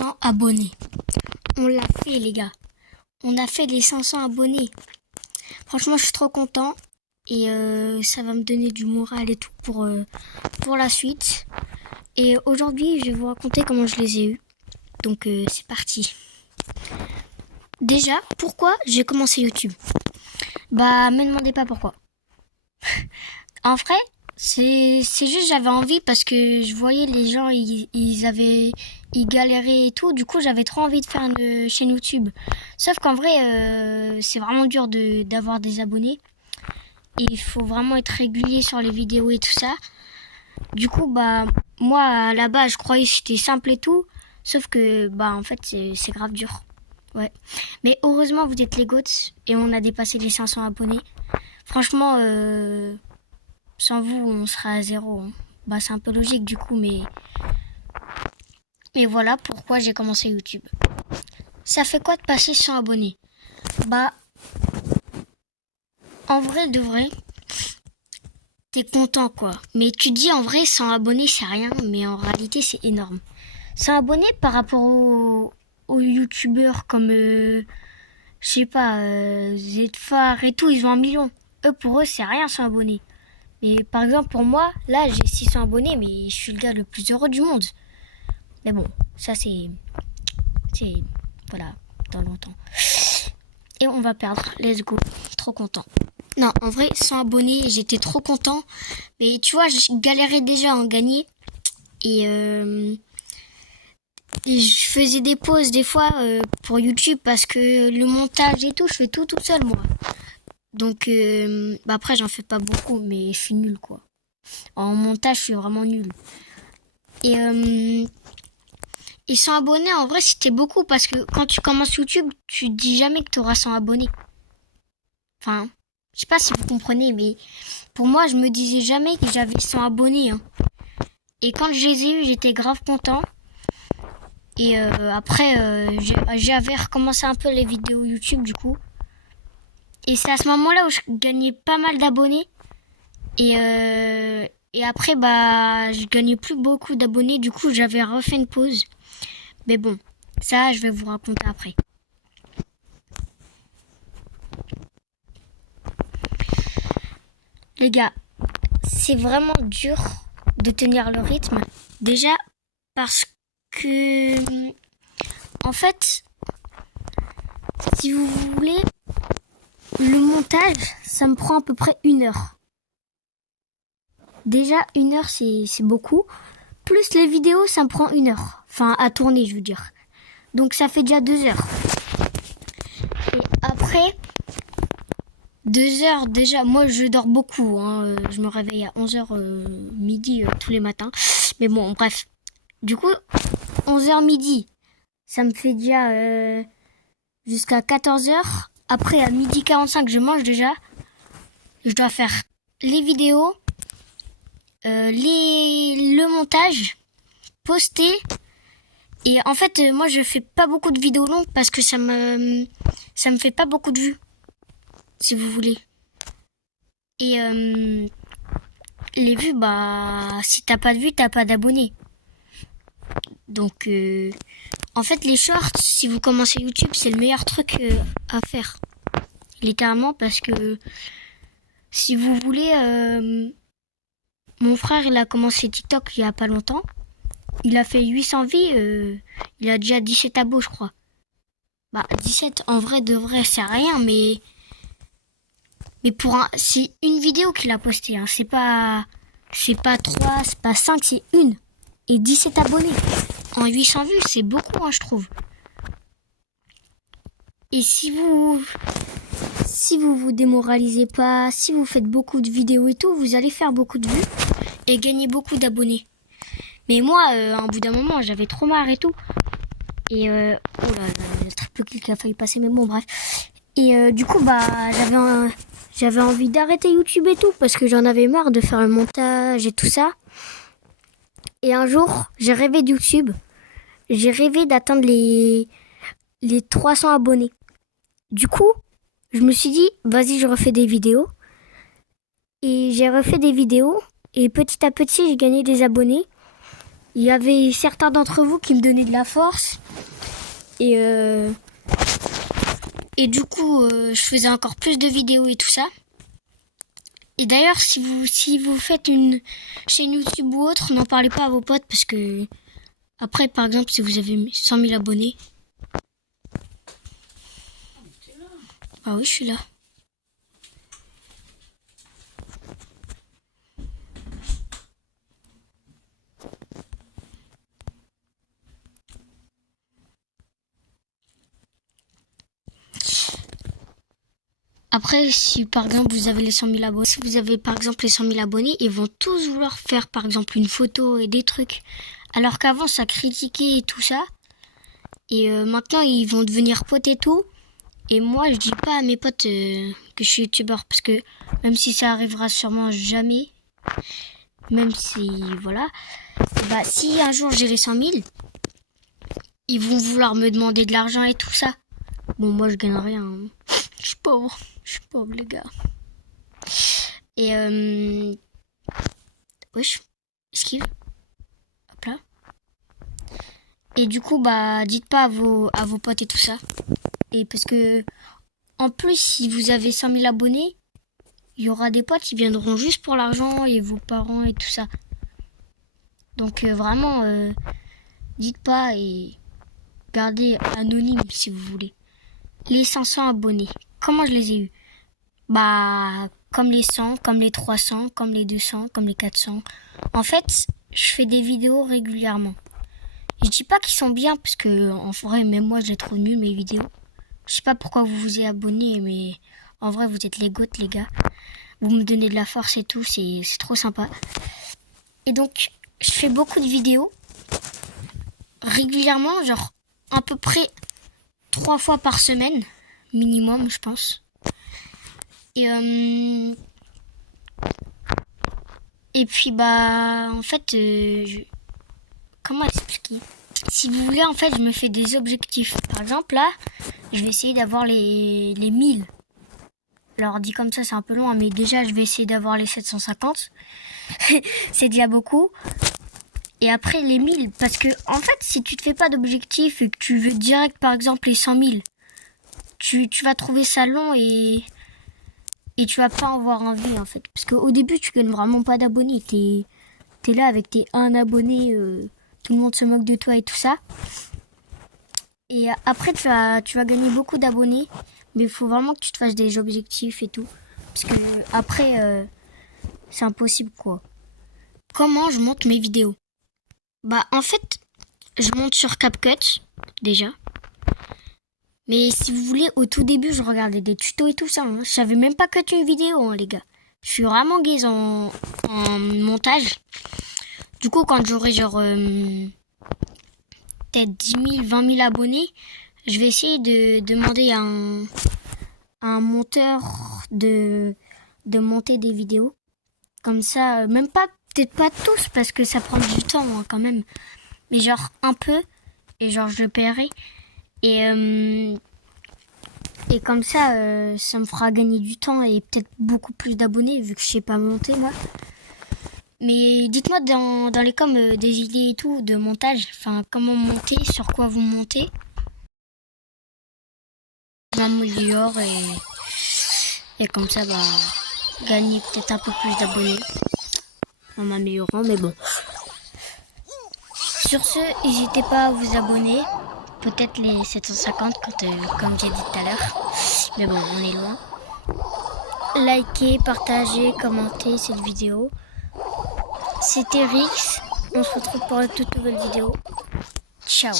500 abonnés. On l'a fait, les gars. On a fait les 500 abonnés. Franchement, je suis trop content. Et ça va me donner du moral et tout pour la suite. Et aujourd'hui, je vais vous raconter comment je les ai eus. Donc, c'est parti. Déjà, pourquoi j'ai commencé YouTube? Bah, me demandez pas pourquoi. En vrai, c'est juste j'avais envie parce que je voyais les gens, ils galéraient et tout. Du coup, j'avais trop envie de faire une chaîne YouTube. Sauf qu'en vrai, c'est vraiment dur d'avoir des abonnés. Et il faut vraiment être régulier sur les vidéos et tout ça. Du coup, bah, moi, à la base, je croyais que c'était simple et tout. Sauf que, bah, en fait, c'est grave dur. Ouais. Mais heureusement, vous êtes les GOATs et on a dépassé les 500 abonnés. Franchement, sans vous, on sera à zéro. Hein. Bah, c'est un peu logique du coup, mais voilà pourquoi j'ai commencé YouTube. Ça fait quoi de passer 100 abonnés? Bah, en vrai de vrai, t'es content quoi. Mais tu dis en vrai 100 abonnés c'est rien, mais en réalité c'est énorme. 100 abonnés par rapport aux youtubeurs comme, je sais pas, Zfar et tout, ils ont 1 million. Pour eux c'est rien 100 abonnés. Mais par exemple pour moi, là j'ai 600 abonnés, mais je suis le gars le plus heureux du monde. Mais bon, ça c'est voilà, dans longtemps. Et on va perdre, let's go, trop content. Non, en vrai, 100 abonnés, j'étais trop content. Mais tu vois, je galérais déjà à en gagner. Et je faisais des pauses des fois pour YouTube parce que le montage et tout, je fais tout seul moi. Donc, bah après, j'en fais pas beaucoup, mais je suis nulle quoi. En montage, je suis vraiment nulle. Et 100 abonnés, en vrai, c'était beaucoup parce que quand tu commences YouTube, tu te dis jamais que tu auras 100 abonnés. Enfin, je sais pas si vous comprenez, mais pour moi, je me disais jamais que j'avais 100 abonnés. Hein. Et quand je les ai eus, j'étais grave content. Et après, j'avais recommencé un peu les vidéos YouTube du coup. Et c'est à ce moment-là où je gagnais pas mal d'abonnés. Et après, bah, je gagnais plus beaucoup d'abonnés. Du coup, j'avais refait une pause. Mais bon, ça, je vais vous raconter après. Les gars, c'est vraiment dur de tenir le rythme. Déjà, parce que, en fait, si vous voulez, le montage, ça me prend à peu près 1 heure. Déjà, 1 heure, c'est beaucoup. Plus les vidéos, ça me prend 1 heure. Enfin, à tourner, je veux dire. Donc, ça fait déjà 2 heures. Et après, 2 heures, déjà, moi, je dors beaucoup. Hein. Je me réveille à 11h midi tous les matins. Mais bon, bref. Du coup, 11h midi, ça me fait déjà jusqu'à 14h. Après, à 12h45, je mange déjà. Je dois faire les vidéos, le montage, poster. Et en fait, moi, je fais pas beaucoup de vidéos longues parce que ça me fait pas beaucoup de vues, si vous voulez. Et les vues, bah, si t'as pas de vues, t'as pas d'abonnés. Donc, en fait, les shorts, si vous commencez YouTube, c'est le meilleur truc à faire. Littéralement, parce que si vous voulez, mon frère, il a commencé TikTok il y a pas longtemps. Il a fait 800 vies, il a déjà 17 abos, je crois. Bah, 17, en vrai, de vrai, c'est rien, mais c'est une vidéo qu'il a postée, hein. C'est pas 3, c'est pas 5, c'est une. Et 17 abonnés. En 800 vues, c'est beaucoup, hein, je trouve. Et si vous vous démoralisez pas, si vous faites beaucoup de vidéos et tout, vous allez faire beaucoup de vues et gagner beaucoup d'abonnés. Mais moi, à un bout d'un moment, j'avais trop marre et tout. Et oh là là, le triple clic qui a failli passer, mais bon, bref. Et du coup, bah, j'avais envie d'arrêter YouTube et tout parce que j'en avais marre de faire le montage et tout ça. Et un jour, j'ai rêvé de YouTube. J'ai rêvé d'atteindre les 300 abonnés. Du coup, je me suis dit, vas-y, je refais des vidéos. Et j'ai refait des vidéos. Et petit à petit, j'ai gagné des abonnés. il y avait certains d'entre vous qui me donnaient de la force. Et du coup, je faisais encore plus de vidéos et tout ça. Et d'ailleurs, si vous faites une chaîne YouTube ou autre, n'en parlez pas à vos potes parce que après, par exemple, si vous avez 100 000 abonnés. Ah oui, je suis là. Après, si par exemple vous avez les 100 000 abonnés, si vous avez par exemple les 100 000 abonnés, ils vont tous vouloir faire par exemple une photo et des trucs. Alors qu'avant ça critiquait et tout ça. Et maintenant ils vont devenir potes et tout. Et moi je dis pas à mes potes que je suis youtubeur parce que même si ça arrivera sûrement jamais, même si voilà, bah si un jour j'ai les 100 000, ils vont vouloir me demander de l'argent et tout ça. Bon moi je gagne rien, hein. Je suis pauvre les gars. Et wesh, esquive. Hop là. Et du coup bah dites pas à vos potes et tout ça. Et parce que en plus si vous avez 100 000 abonnés, il y aura des potes qui viendront juste pour l'argent et vos parents et tout ça. Donc vraiment dites pas et gardez anonyme si vous voulez. Les 500 abonnés, comment je les ai eus? Bah, comme les 100, comme les 300, comme les 200, comme les 400. En fait, je fais des vidéos régulièrement. Je dis pas qu'ils sont bien, parce que, en vrai, même moi, j'ai trop nul mes vidéos. Je sais pas pourquoi vous vous êtes abonnés, mais en vrai, vous êtes les goats, les gars. Vous me donnez de la force et tout, c'est trop sympa. Et donc, je fais beaucoup de vidéos. Régulièrement, genre, à peu près 3 fois par semaine, minimum, je pense. Et puis bah en fait comment expliquer? Si vous voulez en fait je me fais des objectifs. Par exemple là je vais essayer d'avoir les 1000. Alors dit comme ça c'est un peu loin mais déjà je vais essayer d'avoir les 750. C'est déjà beaucoup. Et après les 1000 parce que en fait si tu te fais pas d'objectif et que tu veux direct par exemple les 100 000, tu vas trouver ça long et tu vas pas en avoir envie en fait. Parce qu'au début tu gagnes vraiment pas d'abonnés. T'es là avec tes 1 abonné, tout le monde se moque de toi et tout ça. Et après tu vas gagner beaucoup d'abonnés. Mais il faut vraiment que tu te fasses des objectifs et tout. Parce que après c'est impossible quoi. Comment je monte mes vidéos? Bah en fait je monte sur CapCut déjà. Mais si vous voulez, au tout début, je regardais des tutos et tout ça. Hein. Je savais même pas cut une vidéo, hein, les gars. Je suis vraiment gaze en montage. Du coup, quand j'aurai genre peut-être 10 000, 20 000 abonnés, je vais essayer de demander à un monteur de monter des vidéos. Comme ça, même pas, peut-être pas tous, parce que ça prend du temps hein, quand même. Mais genre un peu, et genre je le paierai. Et comme ça, ça me fera gagner du temps et peut-être beaucoup plus d'abonnés vu que je sais pas monter moi. Mais dites-moi dans les coms des idées et tout de montage. Enfin, comment monter, sur quoi vous montez. Je m'améliore et comme ça, bah, gagner peut-être un peu plus d'abonnés en m'améliorant. Mais bon. Sur ce, n'hésitez pas à vous abonner. Peut-être les 750 comme j'ai dit tout à l'heure. Mais bon, on est loin. Likez, partagez, commentez cette vidéo. C'était Rix. On se retrouve pour une toute nouvelle vidéo. Ciao.